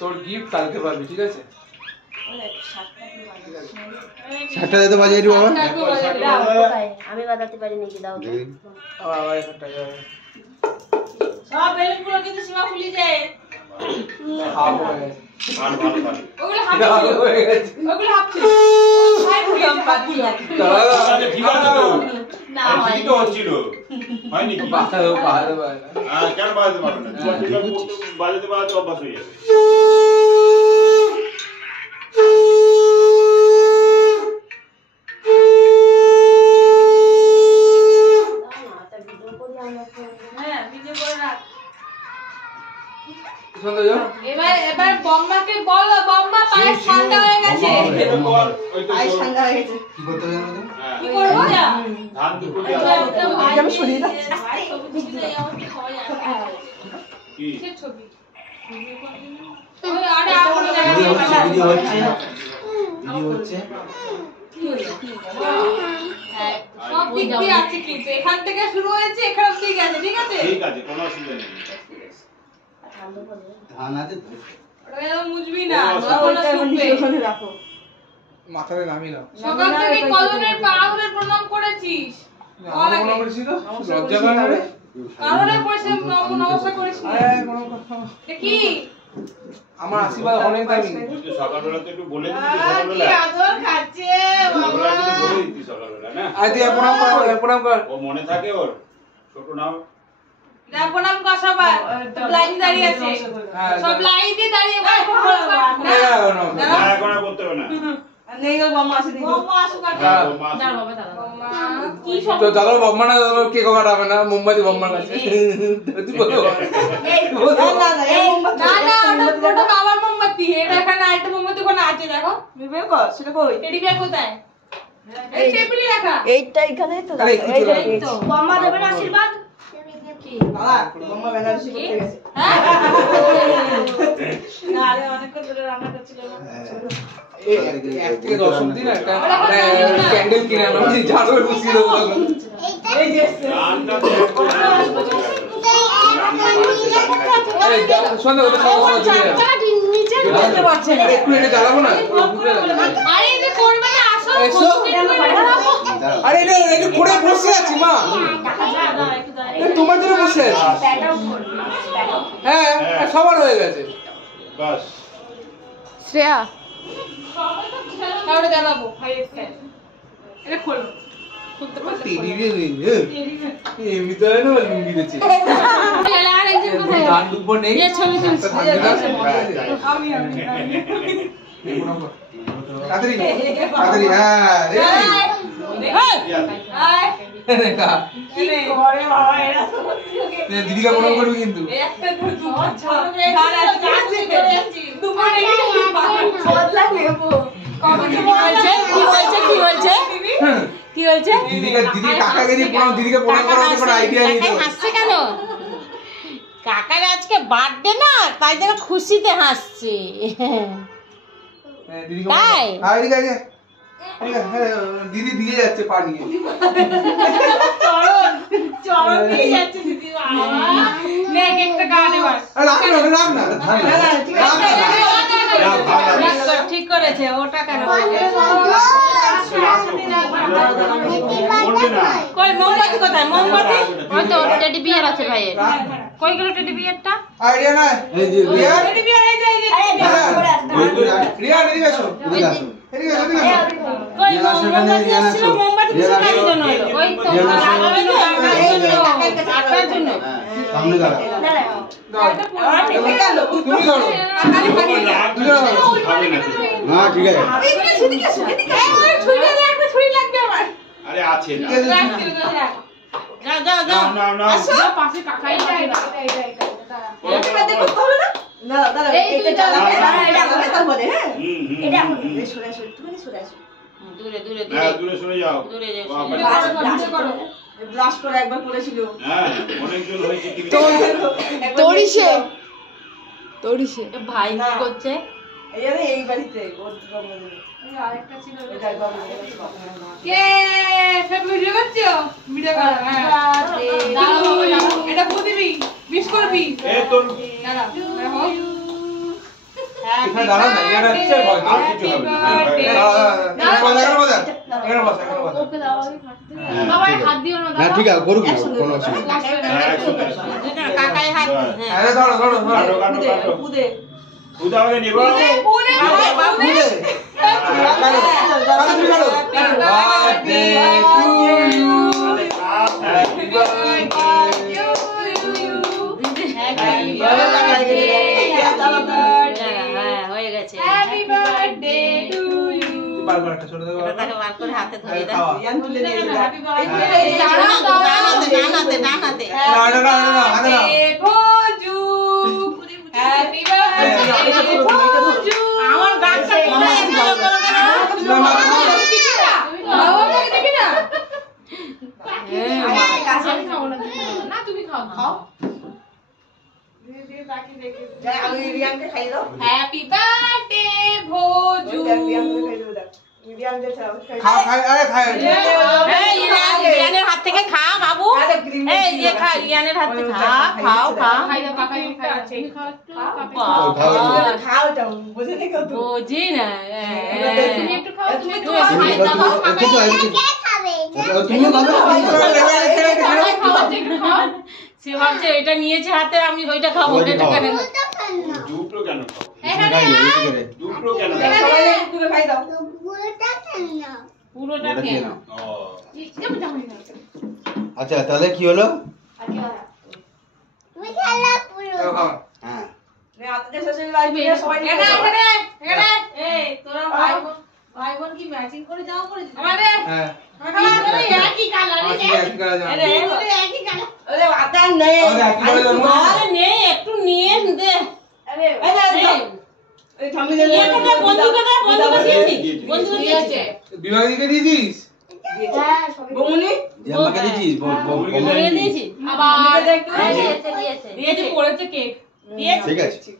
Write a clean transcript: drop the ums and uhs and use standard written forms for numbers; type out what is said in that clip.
তোর গিফট কালকে পাবি, ঠিক আছে? 7টা দিতে বাজিয়ে দিও বাবা। আমি বাজাতে পারি নাকি, দাও তো। বাবা একটা যাবে সব বেলুনগুলো কিন্তু সীমা ফুলি যায়। খাবো ভালো ওগুলো হাফ ছিল। ভাই ফুলি পাচ্ছি তাহলে ঠিক আছে তো না ঠিকই তো হচ্ছিল হয়নি কি বাজাতে পারে কেন বাজাতে পারবে না বাজাতে বাজাতে অভ্যাস হয়ে যাবে হ্যাঁ ভিডিও করে রাখ। শুনতে যাও এবার বম্মাকে বলো, বম্মা পায়ে ঠান্ডা হয়ে গেছে। পায়ে ঠান্ডা হয়ে গেছে। কি করতে হবে আমাদের? কি করবো না ধান দুপুর আমি সরিয়ে দাও। কি কিসের ছবি? ওই আরে আপনি ভিডিও হচ্ছে, ভিডিও হচ্ছে। ভিডিও হচ্ছে। সব দিক দিয়ে আছে কিন্তু এখান থেকে শুরু হয়েছে এখান অবধি গেছে, ঠিক আছে? ঠিক আছে কোনো অসুবিধা নেই ধান আছে তো? ওটা একদম মুজবি না, যখন শুনবে। মাথায় নামি না সকাল থেকে কজনের পা ধরে প্রণাম করেছিস? বল আগে। মনে করেছি তো লজ্জা করে না রে কারণে পয়সা নমস্কার করেছিস? আরে কোনো কথা না। এটা কি? আমার আশীর্বাদ অনেক দামি তুই তো সকালবেলা তো একটু বলে দিতি কি সকালবেলা আদর খাচ্ছে সকালবেলা বাবা। একটু বলে দিতি সকালবেলা না আজ তুই প্রণাম কর, প্রণাম কর। ও মনে থাকে ওর ছোট নাম যা প্রণাম কর সবাই। লাইন দাঁড়িয়ে আছে। হ্যাঁ, সব লাইনে দাঁড়িয়ে গল্প করো। না, না, না। না এখন আর করতে হবে না বম্মা আসুক আর হ্যাঁ, ও মা দাঁড়া বাবা দাঁড়া। বম্মা কি সব তো দাদা বম্মা না দাদা কেক কাটাবে না মোমবাতি বম্মার কাছে তুই বলো না না ওটা বাবার মোমবাতি। এটা এখানে আরেকটা মোমবাতি ওখানে আছে দেখো। সেটা কই? টেডি বিয়ার কোথায়? এই টেবিলে রাখা। এইটা এখানে তো আরে একটু এইটা চলে তো। বম্মা দেবেন আশীর্বাদ। কি? হ্যাঁ? না আরে অনেকক্ষণ ধরে রান্না করছিল না। এক থেকে 10 অব্দি না একটা ক্যান্ডেল কিনে আনো ঝাড়ু বসিয়ে দেবো তখন গানটা তো এই সন্ধ্যা হতে একটু এটা জ্বালাবো না আরে এটা করবে না আসো। এসো। আরে এটা এটা করে বসে আছি মা তোমার জন্য বসে আছি হ্যাঁ সবার হয়ে গেছে বাস শ্রেয়া তাহলে জানাবো ভাইয়ের ফ্যান। এটা খোলো। খুলতে পারলে টেডি বিয়ে এমনি তো হয় না লুঙ্গি দিচ্ছে আর একজন কোথায়? গান দুব্বো নেই এই ছবি তুলছি। আমি আমি তাড়াতাড়ি তাড়াতাড়ি হ্যাঁ রে আয় দেখা কি করে বাবা এরা তো দিদিকে প্রণাম করবি কিন্তু একটা তো দাঁড়া কাছে করে যাচ্ছি তোমার এই বদলা নেব কবে কি বলছে কি বলছে কি বলছে দিদিকে কাকাকে দিয়ে প্রণাম দিদিকে প্রণাম করার কোনো আইডিয়া নেই তো হাসছে কেন? কাকার আজকে বার্থডে না, তাই জন্য খুশিতে হাসছে। হ্যাঁ দিদিকে তাই? হ্যাঁ এদিকে আগে দিদি দিয়ে যাচ্ছে পা নিয়ে চরণ দিয়ে যাচ্ছে দিদি বাবা নে একটা গান এবার রাখ না ঠিক করেছে ওটা কেন কই মোমবাতি কোথায় মোমবাতি ওই তো টেডি বিয়ার আছে ভাইয়ের। কই গেল টেডি বিয়ারটা? আইডিয়া নাই এই যে রিয়া টেডি বিয়ার এই যে রিয়া এদিকে আসো এদিকে আসো। এদিকে আসো কই রিয়া আসো এখানে, মোমবাতি রিয়া ছিল আসো। মোমবাতি রিয়া ছিল আসো। জন্য ওই তো রিয়া আসো। লাগাবে না আটটার জন্য। হ্যাঁ, সামনে দাঁড়াও। তুমি ধরো দুজন ধরো না ঠিক আছে। ছুরি লাগবে ছুরি লাগবে আমার আরে আছে না যাও যাও যাও। নাও পাশে কাকা এটা দূরে দূরে হ্যাঁ দূরে দূরে সরে যাও দূরে যাও। বাবা, ব্লাশ করে একবার করেছিল হ্যাঁ অনেকজন হয়েছে কি তরিশে তরিশে ভাই কি করছে? এই বাড়িতে ওর জন্মদিনে আরেকটা ছিল এটা বাবা কে সব ভিডিও করছো ভিডিও করো হ্যাঁ দাঁড়াও বাবা, দাঁড়াও। এটা প্রদীপী মিস করবি এ তোর দাঁড়া দেখো এখানে দাঁড়াও না, এখানে হচ্ছে ভয়। আর কিছু হবে না। হ্যাঁ, এখানে বস। এখানে বস। বাবা হাত দিও না না ঠিক আছে করুক না, কোনো অসুবিধা নেই। দুইটা কাকায় হাত হ্যাঁ আরে ধরো। কাটো, কাটো, কাটো। উদে উদা আগে নিবো। পুরে বুঝলে? কাটো তুমি কাটো। Birthday to you, happy birthday. হ্যাঁ হয়ে গেছে হ্যাপি বার্থডে টু ইউ বার বার একটা ছোট দেখো। ওটা তাকে বার করে হাতে ধরে দাও খাওয়া। ইয়ান তুলে নিয়ে যা হ্যাপি বার্থডে ডানাতে না, হাতে নাও। ভোজু হ্যাপি বার্থডে ভোজু আমার গাছটা কোথায় এগুলো করো কেন? না, মা, বাবা আমাকে দিবি না কাছে আমি খাবো না না তুমি খাও খাও যা আমি রিয়ানকে খাই দাও হ্যাপি বার্থডে ভোজু রিয়ানকে খাই দাও রিয়ানকে খাই খাও, আরে খাও। এই ইয়ানের হাত থেকে খা বাবু এই যে খা ইয়ানের হাত থেকে খা খাও খাই দাও কাকা একটা আছে খাও একটু খাও যাও বুঝে নি কত বুঝি না তুমি একটু খাও তুমি একটু তুমি খাও একটু তো আইবে তুমিও খাবে সে ভাবছে এটা নিয়েছে হাতে আমি ওইটা খাবো ওইটা এটা খাও। কেন দুটো কেন খাও? এখানে দুটো কেন খাও? সবাই একটু খাই দাও পুরোটা ওটা কেন খেয়ে নাও। ও আচ্ছা তাহলে কি হলো? খাও। হ্যাঁ নে আতে শ্বশুর বাড়ি গিয়ে সবাই এখানে এই তোরা ভাই বোন কি ম্যাচিং করে যাও করেছিস আমাদের হ্যাঁ। একই কালার আমার ঠিক আছে, কাজ আছে। একই কালার ওরে আতে নেই আমাদের একই করে জন্ম। আরে নেই একটু নিয়ে দে আরে এই থামি দে বন্ধুকে দিয়েছি বন্ধুকে দিয়েছি বিভাগ দিকে দিয়েছিস? বমুনি যে আমাকে দিছিস দিয়ে দিয়েছি আবার দিয়েছে দিয়েছে পড়েছে কেক দিয়েছে ঠিক আছে দিয়েছে